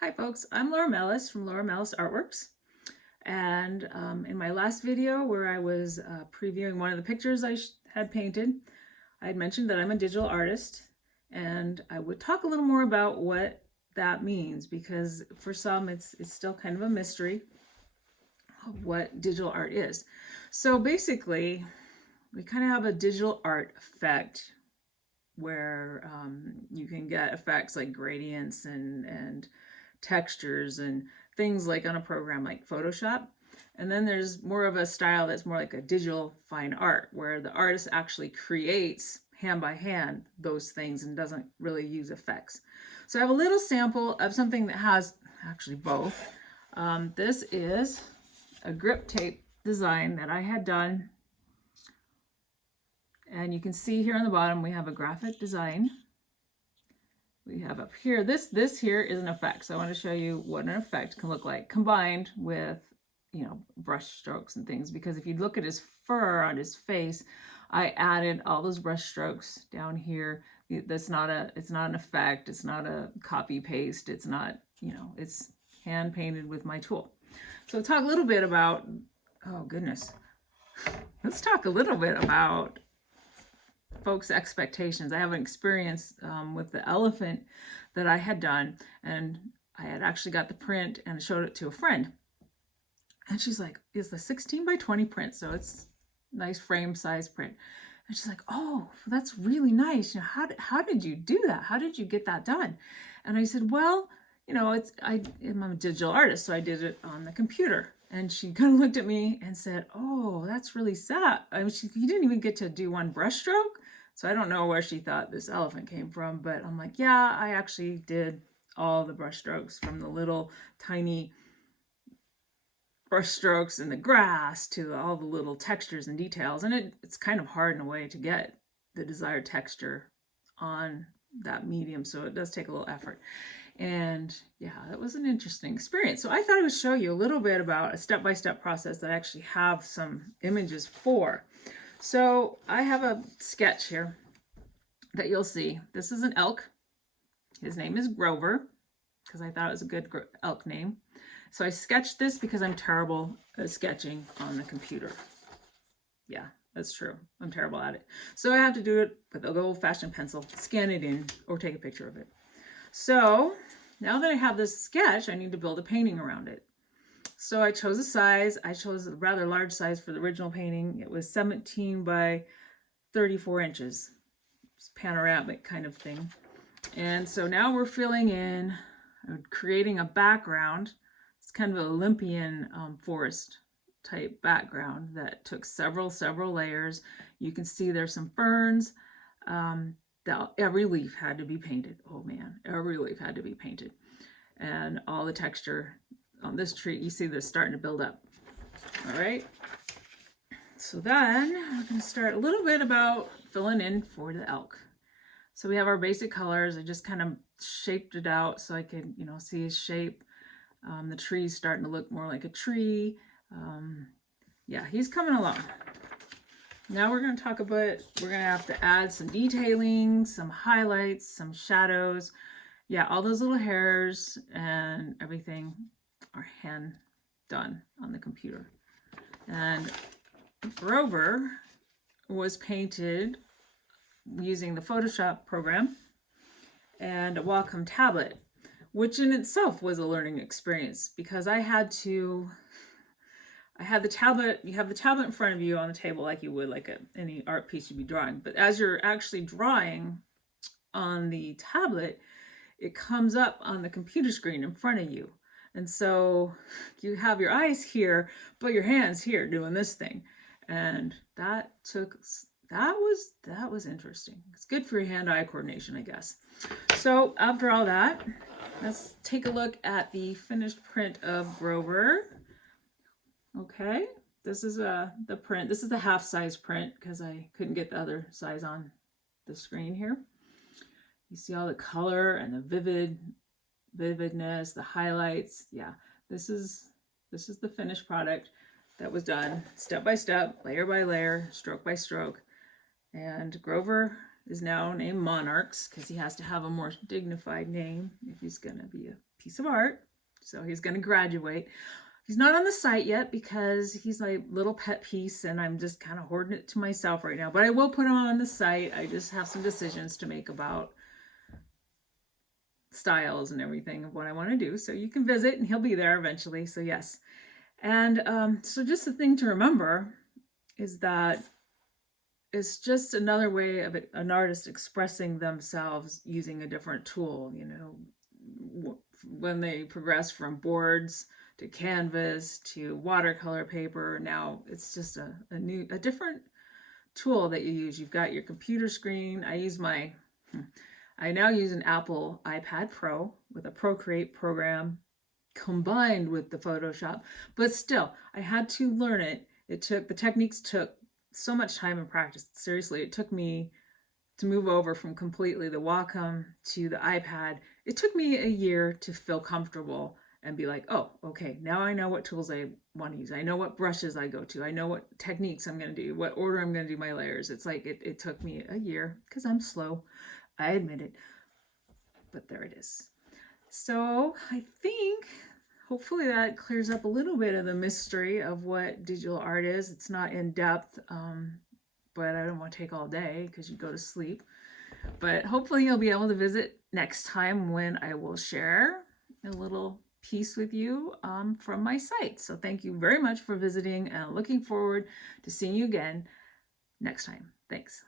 Hi folks, I'm Laura Mellis from Laura Mellis Artworks, and in my last video where I was previewing one of the pictures I had painted, I had mentioned that I'm a digital artist, and I would talk a little more about what that means, because for some it's still kind of a mystery of what digital art is. So basically, we kind of have a digital art effect where you can get effects like gradients and textures and things like on a program like Photoshop. And then there's more of a style that's more like a digital fine art, where the artist actually creates hand by hand those things and doesn't really use effects. So I have a little sample of something that has actually both. This is a grip tape design that I had done. And you can see here on the bottom, we have a graphic design. We have up here, this here is an effect. So I want to show you what an effect can look like combined with, brush strokes and things. Because if you look at his fur on his face, I added all those brush strokes down here. It's not an effect. It's not a copy paste. It's not, it's hand painted with my tool. So talk a little bit about, oh goodness. Let's talk a little bit about folks' expectations. I have an experience with the elephant that I had done, and I had actually got the print and showed it to a friend. And she's like, it's a 16 by 20 print, so it's nice frame size print. And she's like, oh, that's really nice. How did you do that? How did you get that done? And I said, well, I'm a digital artist, so I did it on the computer. And she kind of looked at me and said, oh, that's really sad. I mean, you didn't even get to do one brush stroke. So I don't know where she thought this elephant came from, but I'm like, yeah, I actually did all the brush strokes, from the little tiny brush strokes in the grass to all the little textures and details. And it's kind of hard in a way to get the desired texture on that medium. So it does take a little effort. And yeah, that was an interesting experience. So I thought I would show you a little bit about a step-by-step process that I actually have some images for. So I have a sketch here that you'll see. This is an elk. His name is Grover, because I thought it was a good elk name. So I sketched this because I'm terrible at sketching on the computer. Yeah, that's true. I'm terrible at it. So I have to do it with a old-fashioned pencil, scan it in, or take a picture of it. So now that I have this sketch, I need to build a painting around it. So I chose a size. I chose a rather large size for the original painting. It was 17 by 34 inches. It's panoramic kind of thing. And so now we're filling in, creating a background. It's kind of an Olympian forest type background that took several layers. You can see there's some ferns. Every leaf had to be painted. Oh man, every leaf had to be painted. And all the texture on this tree, you see this starting to build up. All right. So then we're going to start a little bit about filling in for the elk. So we have our basic colors. I just kind of shaped it out so I could, see his shape. The tree's starting to look more like a tree. Yeah, he's coming along. Now we're going to talk about, we're going to have to add some detailing, some highlights, some shadows. Yeah, all those little hairs and everything are hand done on the computer. And Grover was painted using the Photoshop program and a Wacom tablet, which in itself was a learning experience, because I had the tablet. You have the tablet in front of you on the table like you would like any art piece you'd be drawing. But as you're actually drawing on the tablet, it comes up on the computer screen in front of you. And so you have your eyes here, but your hands here doing this thing. And that was interesting. It's good for your hand-eye coordination, I guess. So after all that, let's take a look at the finished print of Grover. Okay, this is the print. This is the half-size print because I couldn't get the other size on the screen here. You see all the color and the vividness, the highlights. Yeah, this is the finished product that was done step by step, layer by layer, stroke by stroke. And Grover, is now named Monarchs because he has to have a more dignified name if he's going to be a piece of art. So he's going to graduate. He's not on the site yet because he's my little pet piece and I'm just kind of hoarding it to myself right now. But I will put him on the site. I just have some decisions to make about styles and everything of what I want to do. So you can visit and he'll be there eventually. So yes. And so just the thing to remember is that it's just another way of an artist expressing themselves using a different tool. You know, when they progress from boards to canvas to watercolor paper, now it's just a different tool that you use. You've got your computer screen. I now use an Apple iPad Pro with a Procreate program combined with the Photoshop, but still I had to learn it. The techniques took so much time and practice. Seriously, it took me to move over from completely the Wacom to the iPad. It took me a year to feel comfortable and be like, oh, okay, now I know what tools I want to use. I know what brushes I go to. I know what techniques I'm going to do, what order I'm going to do my layers. It's like it took me a year because I'm slow. I admit it, but there it is. So I think hopefully that clears up a little bit of the mystery of what digital art is. It's not in depth, but I don't want to take all day because you go to sleep. But hopefully you'll be able to visit next time when I will share a little piece with you from my site. So thank you very much for visiting and looking forward to seeing you again next time. Thanks.